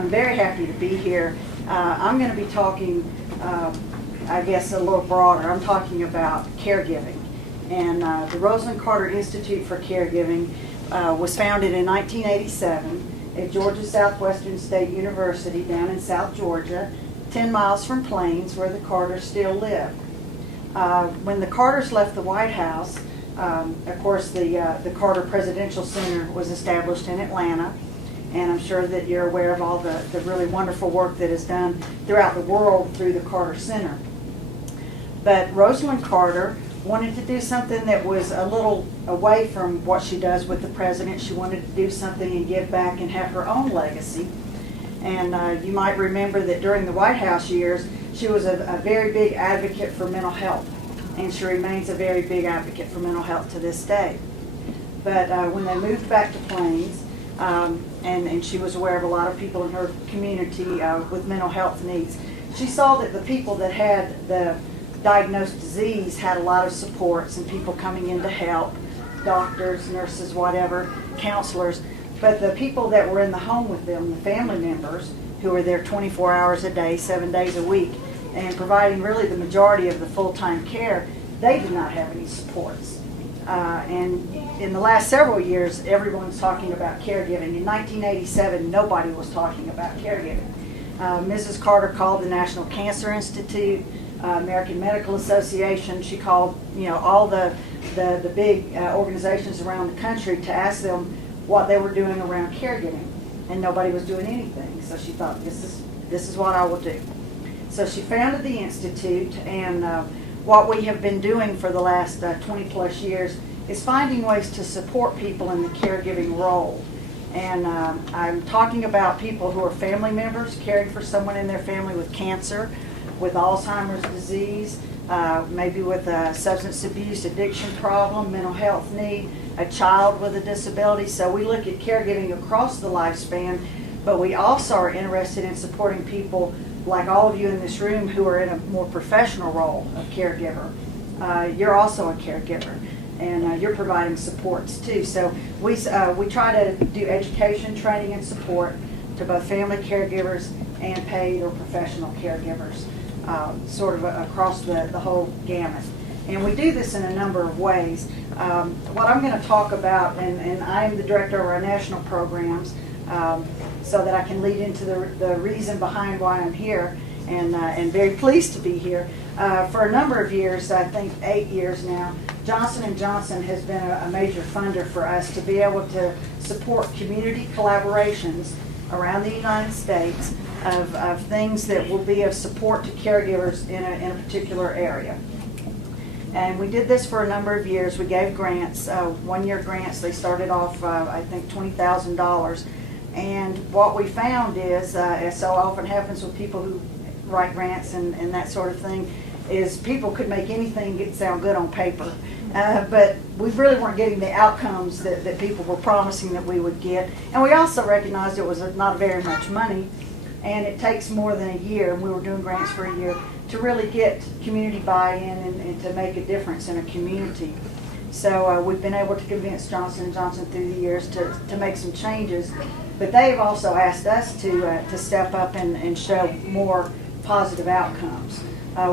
I'm very happy to be here. I'm going to be talking, I guess, a little broader. I'm talking about caregiving. And the Rosalind Carter Institute for Caregiving was founded in 1987 at Georgia Southwestern State University down in South Georgia, 10 miles from Plains, where the Carters still live. When the Carters left the White House, of course, the Carter Presidential Center was established in Atlanta, and I'm sure that you're aware of all the really wonderful work that is done throughout the world through the Carter Center. But Rosalind Carter wanted to do something that was a little away from what she does with the president. She wanted to do something and give back and have her own legacy. And you might remember that during the White House years, she was a very big advocate for mental health, and she remains a very big advocate for mental health to this day. But when they moved back to Plains, and she was aware of a lot of people in her community with mental health needs, she saw that the people that had the diagnosed disease had a lot of supports and people coming in to help, doctors, nurses, whatever, counselors. But the people that were in the home with them, the family members, who were there 24 hours a day, 7 days a week, and providing really the majority of the full-time care, they did not have any supports. And in the last several years, everyone's talking about caregiving. In 1987, nobody was talking about caregiving. Mrs. Carter called the National Cancer Institute, American Medical Association. She called, all the big organizations around the country to ask them what they were doing around caregiving, and nobody was doing anything. So she thought, this is what I will do. So she founded the institute, and what we have been doing for the last 20 plus years is finding ways to support people in the caregiving role. And I'm talking about people who are family members caring for someone in their family with cancer, with Alzheimer's disease, maybe with a substance abuse addiction problem, mental health need, a child with a disability. So we look at caregiving across the lifespan, but we also are interested in supporting people like all of you in this room who are in a more professional role of caregiver. You're also a caregiver, and you're providing supports too. So we try to do education, training, and support to both family caregivers and paid or professional caregivers, sort of across the whole gamut. And we do this in a number of ways. What I'm going to talk about, and I am the director of our national programs, so that I can lead into the reason behind why I'm here, and very pleased to be here. For a number of years, I think 8 years now, Johnson & Johnson has been a major funder for us to be able to support community collaborations around the United States of things that will be of support to caregivers in a particular area. And we did this for a number of years. We gave grants, one-year grants. They started off, I think, $20,000. And what we found is, as so often happens with people who write grants and that sort of thing, is people could make anything sound good on paper. But we really weren't getting the outcomes that people were promising that we would get. And we also recognized it was not very much money, and it takes more than a year, and we were doing grants for a year, to really get community buy-in and to make a difference in a community. So we've been able to convince Johnson & Johnson through the years to make some changes, but they've also asked us to step up and show more positive outcomes.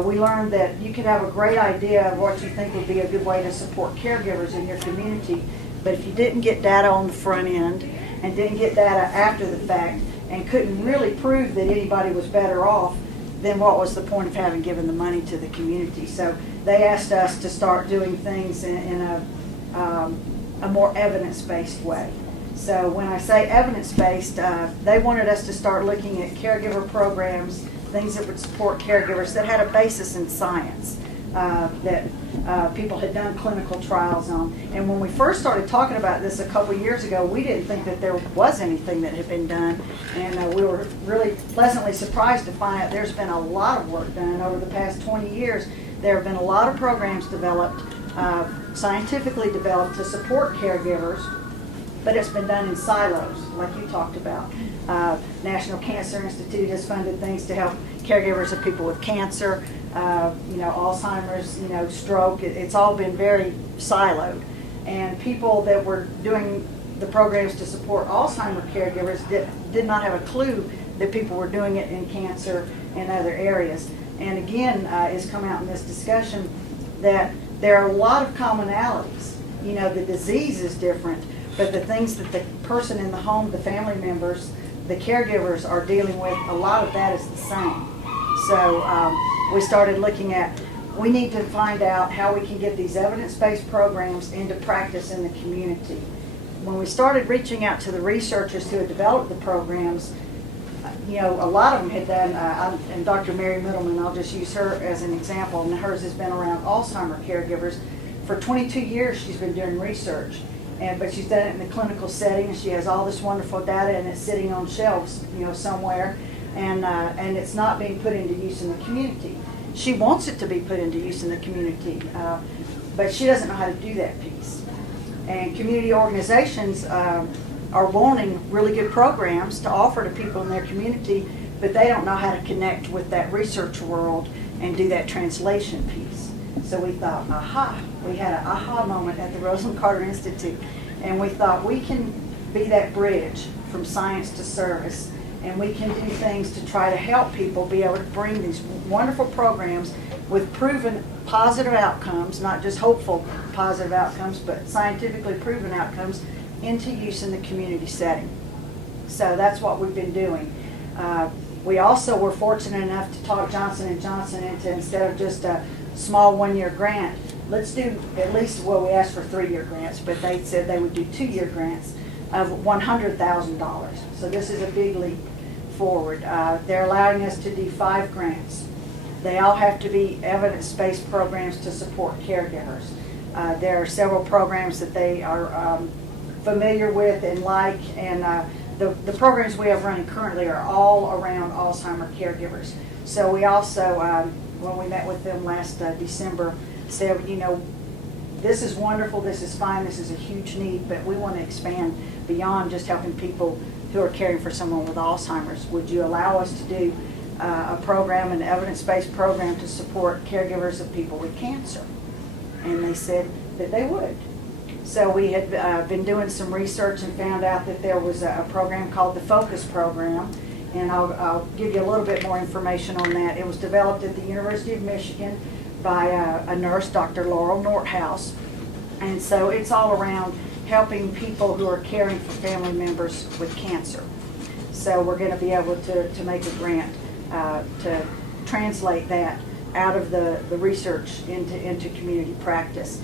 We learned that you could have a great idea of what you think would be a good way to support caregivers in your community, but if you didn't get data on the front end and didn't get data after the fact and couldn't really prove that anybody was better off, then what was the point of having given the money to the community? So they asked us to start doing things in a more evidence-based way. So when I say evidence-based, they wanted us to start looking at caregiver programs, things that would support caregivers that had a basis in science, that people had done clinical trials on. And when we first started talking about this a couple years ago, we didn't think that there was anything that had been done. And we were really pleasantly surprised to find out there's been a lot of work done over the past 20 years. There have been a lot of programs developed, scientifically developed to support caregivers, but it's been done in silos, like you talked about. National Cancer Institute has funded things to help caregivers of people with cancer, Alzheimer's, stroke. It's all been very siloed. And people that were doing the programs to support Alzheimer's caregivers did not have a clue that people were doing it in cancer and other areas. And again, it's come out in this discussion that there are a lot of commonalities. You know, the disease is different, but the things that the person in the home, the family members, the caregivers are dealing with, a lot of that is the same. So we started looking at, we need to find out how we can get these evidence-based programs into practice in the community. When we started reaching out to the researchers who had developed the programs, you know, a lot of them had done, and Dr. Mary Middleman, I'll just use her as an example, and hers has been around Alzheimer caregivers. For 22 years she's been doing research, but she's done it in the clinical setting, and she has all this wonderful data, and it's sitting on shelves, you know, somewhere, and it's not being put into use in the community. She wants it to be put into use in the community, but she doesn't know how to do that piece. And community organizations are wanting really good programs to offer to people in their community, but they don't know how to connect with that research world and do that translation piece. So we thought, aha, we had an aha moment at the Rosalind Carter Institute, and we thought we can be that bridge from science to service, and we can do things to try to help people be able to bring these wonderful programs with proven positive outcomes, not just hopeful positive outcomes, but scientifically proven outcomes, into use in the community setting. So that's what we've been doing. We also were fortunate enough to talk Johnson & Johnson into, instead of just a small one-year grant, let's do at least, well, we asked for 3-year grants, but they said they would do 2-year grants of $100,000. So this is a big leap forward. They're allowing us to do 5 grants. They all have to be evidence-based programs to support caregivers. There are several programs that they are familiar with and like, and the programs we have running currently are all around Alzheimer caregivers. So we also, when we met with them last December, said, you know, this is wonderful, this is fine, this is a huge need, but we want to expand beyond just helping people who are caring for someone with Alzheimer's. Would you allow us to do a program, an evidence-based program to support caregivers of people with cancer? And they said that they would. So we had been doing some research and found out that there was a program called the Focus Program, and I'll give you a little bit more information on that. It was developed at the University of Michigan by a nurse, Dr. Laurel Northouse, and so it's all around helping people who are caring for family members with cancer. So we're going to be able to make a grant to translate that out of the research into community practice.